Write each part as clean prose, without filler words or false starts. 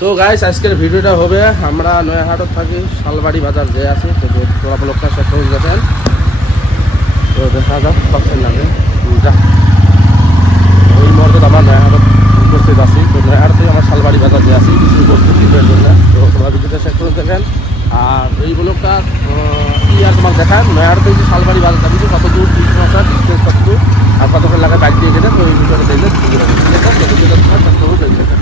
তো গাইস আজকের ভিডিওটা হবে আমরা নয়াহাটত থাকি শালবাড়ি বাজার যে আছে তো তোরা ব্লগটা শেষ করে দেখেন তো দেখা যাক কখন লাগে যা ওই মুহূর্তে আমরা নয়াহাটত উপস্থিত আছি তো নয়াহাট থেকে আমার শালবাড়ি বাজার যে আছে কিছু বস্তু কিনবের জন্য তো তোমরা ভিডিওটা শেষ করে দেখেন আর এই ব্লগটা আর তোমার দেখান নয়াহাট থেকে শালবাড়ি বাজার যাবি কত দূর 2 কিলোমিটার ডিস্টেন্স কত দূর আর কতক্ষণ লাগে বাইক দিয়ে গেলে তো এই ভিডিওটা দেখলে দেখবেন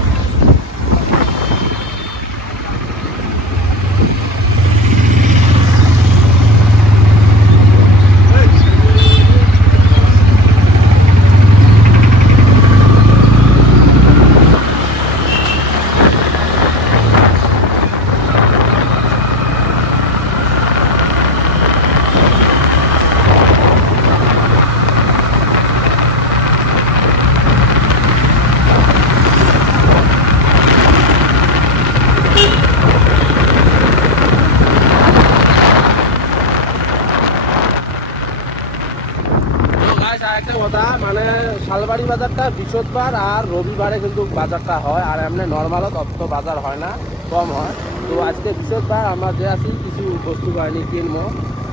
একটা কথা মানে শালবাড়ি বাজারটা বৃহস্পতিবার আর রবিবারে কিন্তু বাজারটা হয় আর এমনি নর্মালও তত বাজার হয় না কম হয় তো আজকে বৃহস্পতিবার আমরা যে আছি কিছু বস্তু বাহিনী কিনবো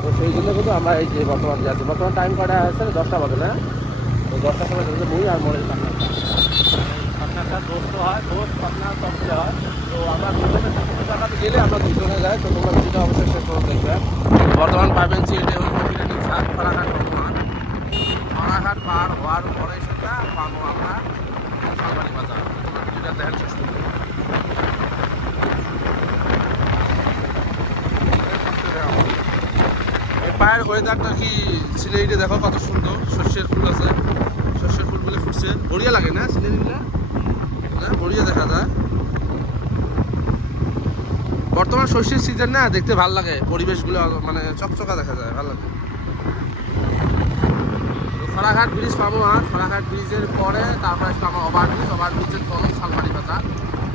তো সেই জন্য কিন্তু আমরা এই যে বর্তমান যে আছি বর্তমান টাইম কটা আছে 10টা বাজে না তো 10টার সময় যাতে বই আর মনে পাটনারটা দোস্ত হয় দোস্ত পাটনার সব কিছু হয় তো আমরা দুজনে জায়গাতে গেলে আমরা দুজনে যাই তো তোমরা ভিডিওটা অবশ্যই শেষ করে দেখবেন বর্তমান পাবেন যে এটা হল খরাঘাট বর্তমান খরাঘাট পার হওয়ার পরে সেটা পাবো আমরা শালবাড়ি বাজার তোমরা ভিডিওটা দেখেন শেষ করবে পায়ের ওয়েদারটা কি সিলেটে দেখো কত সুন্দর শস্যের ফুল আছে শস্যের ফুলগুলো ফুটছে বড়িয়া লাগে না সিলেটিগুলা না বড়িয়া দেখা যায় বর্তমান শস্যের সিজন না দেখতে ভালো লাগে পরিবেশগুলো মানে চকচকা দেখা যায় ভালো লাগে খরাঘাট ব্রিজ পাবো আর খরাঘাট ব্রিজের পরে তারপরে পাবো ওভারব্রিজের তখন শালবাড়ি বাজার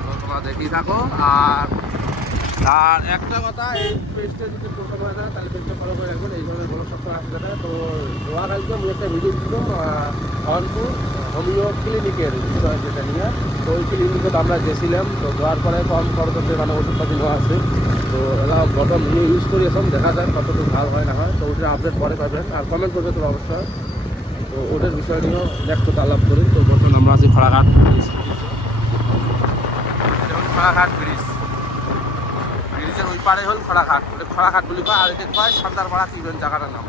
তো তোমরা দেখেই থাকো আর একটা কথা এই পেজটা যদি প্রথম হয়ে যায় তাহলে পেজটা ফলো করে রাখবেন এই ধরনের বড় সপ্তাহ আসবে না তো কালকে আমি একটা ভিডিও দিলাম খাওয়ানপুর হোমিও ক্লিনিকের বিষয় যেটা নিয়ে তো ওই ক্লিনিকে আমরা গেছিলাম তো যাওয়ার পরে কম খরচে মানে ওষুধপাতি নেওয়া আছে তো এরা প্রথম ভিডিও ইউজ করিয়েছিলাম দেখা যায় কতটুকু ভালো হয় না হয় তো ওইটা আপডেট পরে পাবেন আর কমেন্ট করবে তো অবশ্যই তো ওটার বিষয় নিয়েও নেক্সট আলাপ করি তো বর্তমানে আমরা আছি খরাঘাট ব্রিজ খরাঘাট ব্রিজ ব্রিজের ওই পারে হল খরাঘাট বলি কয় আর এটা কয় সান্তারপাড়া কি জায়গাটার নাম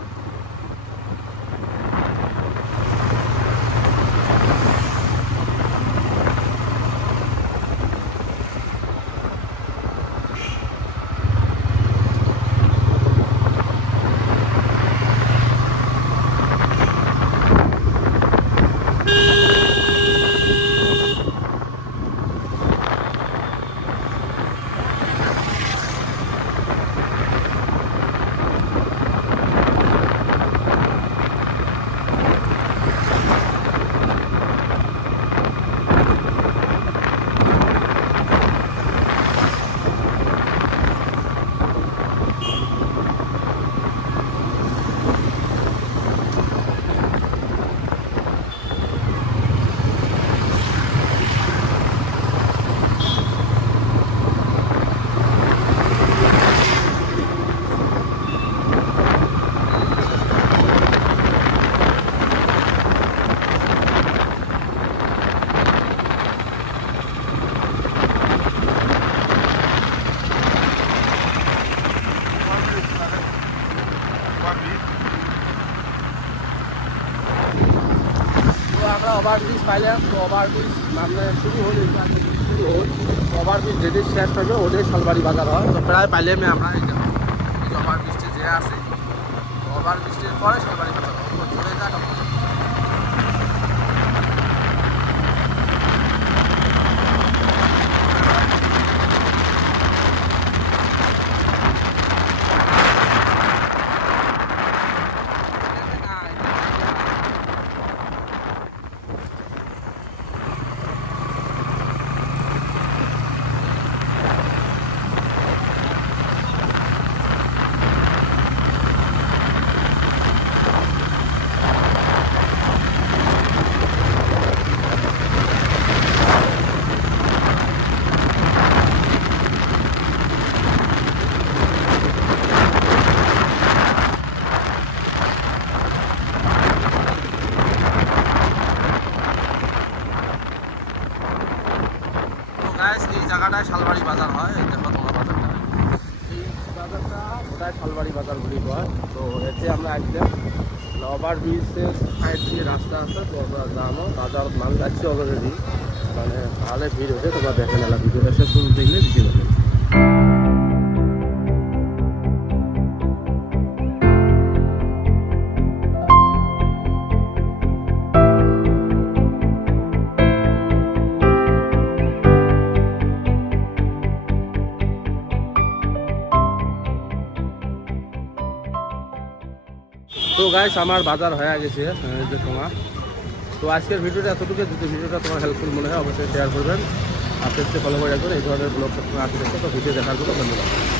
আমরা ওভারব্রিজ পাইলাম তো ওভারব্রিজ মানে শুরু হলে শুরু হল ওভারব্রিজ যেদিন শেষ হবে ওদের শালবাড়ি বাজার হয় তো প্রায় পাইলাম আমরা এই যে ওভারব্রিজটি যে আছে ওভারব্রিজটির পরে শালবাড়ি বাজার চলে যায় জায়গাটায় শালবাড়ি বাজার হয়, এই দেখো তোমার বাজারটা, এই বাজারটা ওটাই শালবাড়ি বাজার বলি হয়। তো এতে আমরা আসলাম ওভার ব্রিজের সাইড দিয়ে রাস্তা আছে, তো আমরা জানো বাজার মানুষ আসছে অলরেডি, মানে ভালো ভিড় হয়েছে। তোমরা দেখে নেলা ভিডিওটা শেষ পর্যন্ত দেখলে বেশি ভালো। তো গাইস আমার বাজার হয়ে গেছে যে তোমার। তো আজকের ভিডিওটা এতটুকু, যদি ভিডিওটা তোমার হেল্পফুল মনে হয় অবশ্যই শেয়ার করবেন আর পেজকে ফলো করে রাখবেন। এই ধরনের ব্লগ সবসময় আসতে দেখো। তো ভিডিও দেখার জন্য ধন্যবাদ।